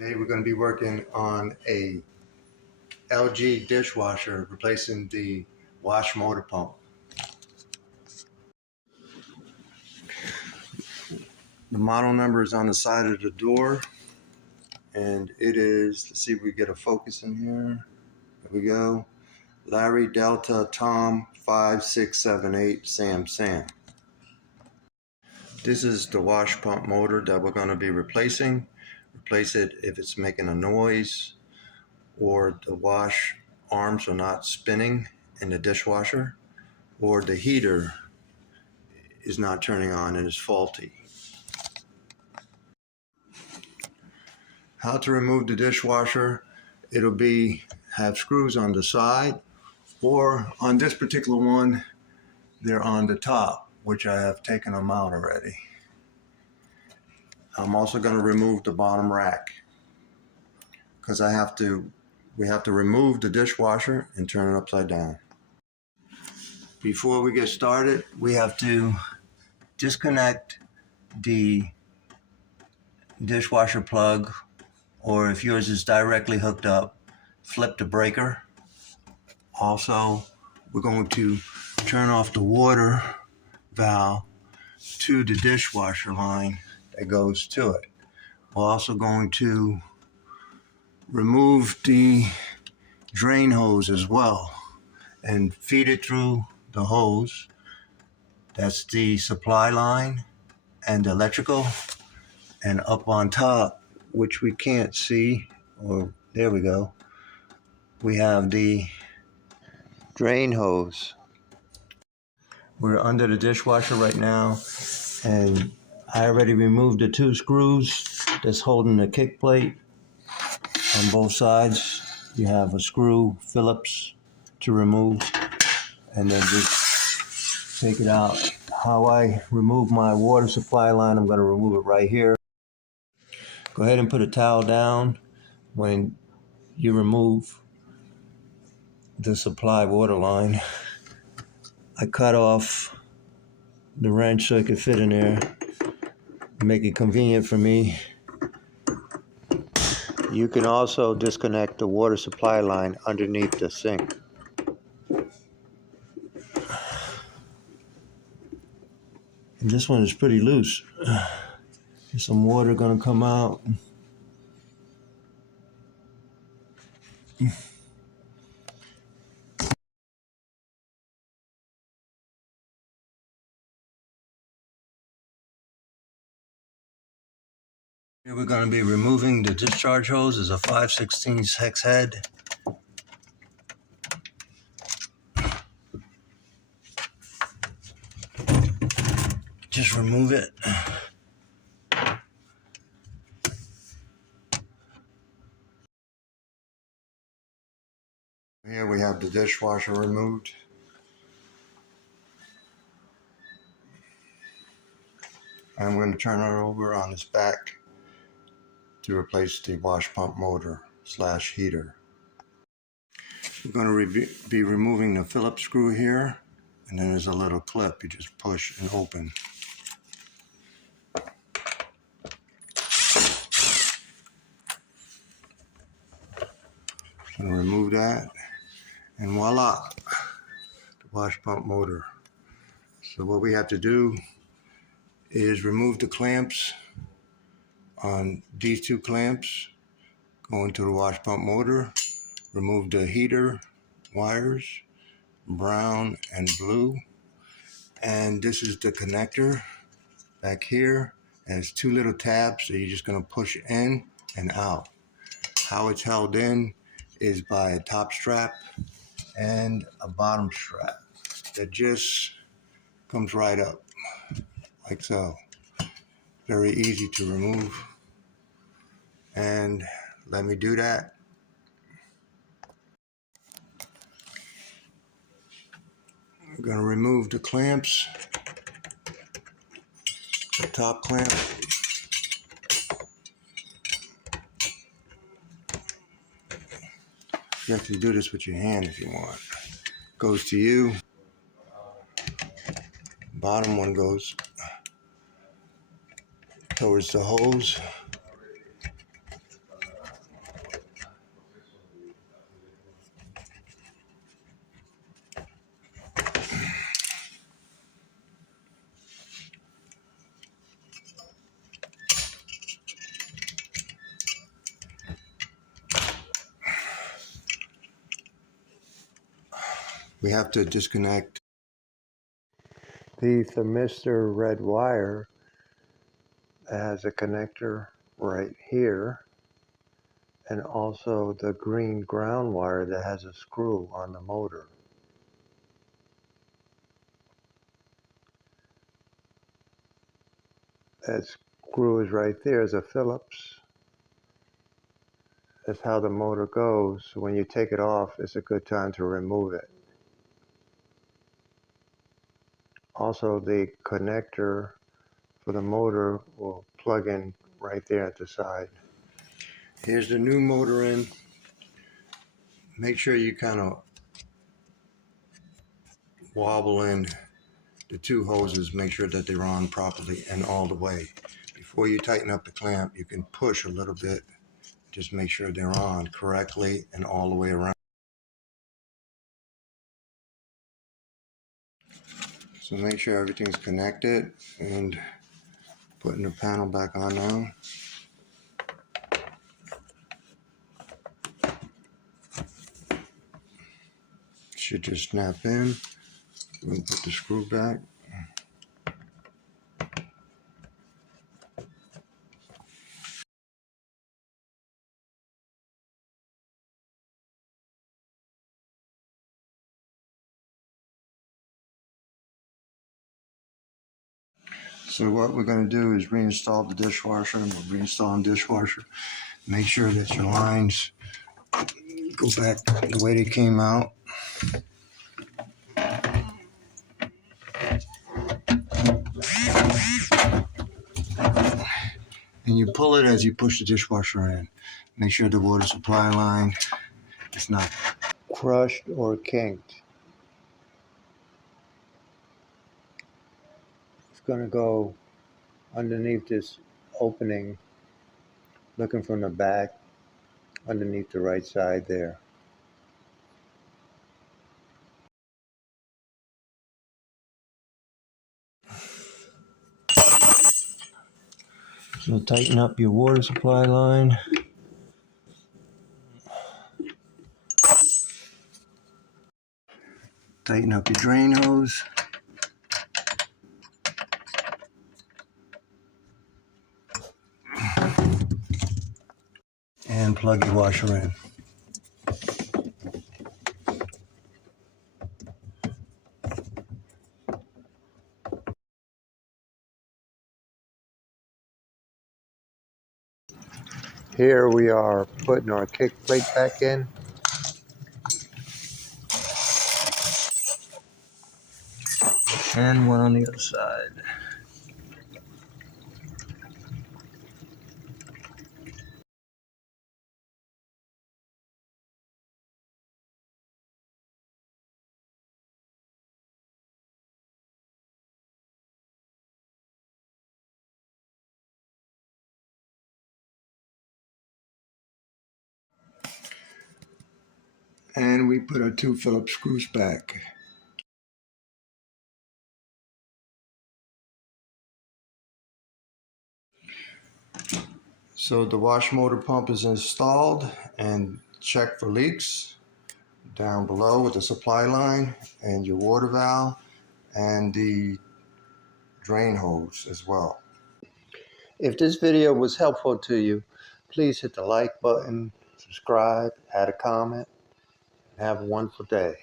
Today we're going to be working on a LG dishwasher replacing the wash motor pump. The model number is on the side of the door and it is, let's see if we get a focus in here. There we go. Larry Delta Tom 5678 Sam. This is the wash pump motor that we're going to be replacing. Replace it if it's making a noise or the wash arms are not spinning in the dishwasher, or the heater is not turning on and is faulty. How to remove the dishwasher: it'll have screws on the side, or on this particular one they're on the top, which I have taken them out already. I'm also going to remove the bottom rack because we have to remove the dishwasher and turn it upside down. Before we get started, we have to disconnect the dishwasher plug, or if yours is directly hooked up, flip the breaker. Also, we're going to turn off the water valve to the dishwasher line that goes to it. We're also going to remove the drain hose as well and feed it through the hose. That's the supply line and electrical, and up on top, which we can't see, or there we go, we have the drain hose. We're under the dishwasher right now, and I already removed the two screws that's holding the kick plate on both sides. You have a screw Phillips to remove, and then just take it out. How I remove my water supply line, I'm going to remove it right here. Go ahead and put a towel down when you remove the supply water line. I cut off the wrench so it could fit in there, make it convenient for me. You can also disconnect the water supply line underneath the sink. And this one is pretty loose. There's some water gonna come out. Here we're going to be removing the discharge hose. It's a 5/16 hex head. Just remove it. Here we have the dishwasher removed. I'm going to turn it over on its back to replace the wash pump motor / heater. We're going to be removing the Phillips screw here, and then there's a little clip you just push and open. I'm going to remove that, and voila, the wash pump motor. So what we have to do is remove the clamps on these two clamps, go into the wash pump motor, remove the heater wires, brown and blue, and this is the connector back here. It has two little tabs, so you're just going to push in and out. How it's held in is by a top strap and a bottom strap that just comes right up like so. Very easy to remove, and let me do that. I'm going to remove the clamps, the top clamp. You have to do this with your hand if you want. Goes to you. Bottom one goes towards the hose. we have to disconnect the thermistor red wire. It has a connector right here, and also the green ground wire that has a screw on the motor. That screw is right there as a Phillips. That's how the motor goes. So when you take it off, it's a good time to remove it. Also, the connector for the motor will plug in right there at the side. Here's the new motor in. Make sure you kind of wobble in the two hoses, make sure that they're on properly and all the way. Before you tighten up the clamp, you can push a little bit. Just make sure they're on correctly and all the way around. So make sure everything's connected, and putting the panel back on now. Should just snap in. We'll put the screw back. So what we're going to do is reinstall the dishwasher, and we're reinstalling dishwasher. Make sure that your lines go back the way they came out. And you pull it as you push the dishwasher in. Make sure the water supply line is not crushed or kinked. It's going to go underneath this opening, looking from the back, underneath the right side there. So tighten up your water supply line. Tighten up your drain hose. And plug your washer in. Here we are putting our kick plate back in. And one on the other side. And we put our two Phillips screws back. So the wash motor pump is installed, and check for leaks down below with the supply line and your water valve and the drain hose as well. If this video was helpful to you, please hit the like button, subscribe, add a comment, and have a wonderful day.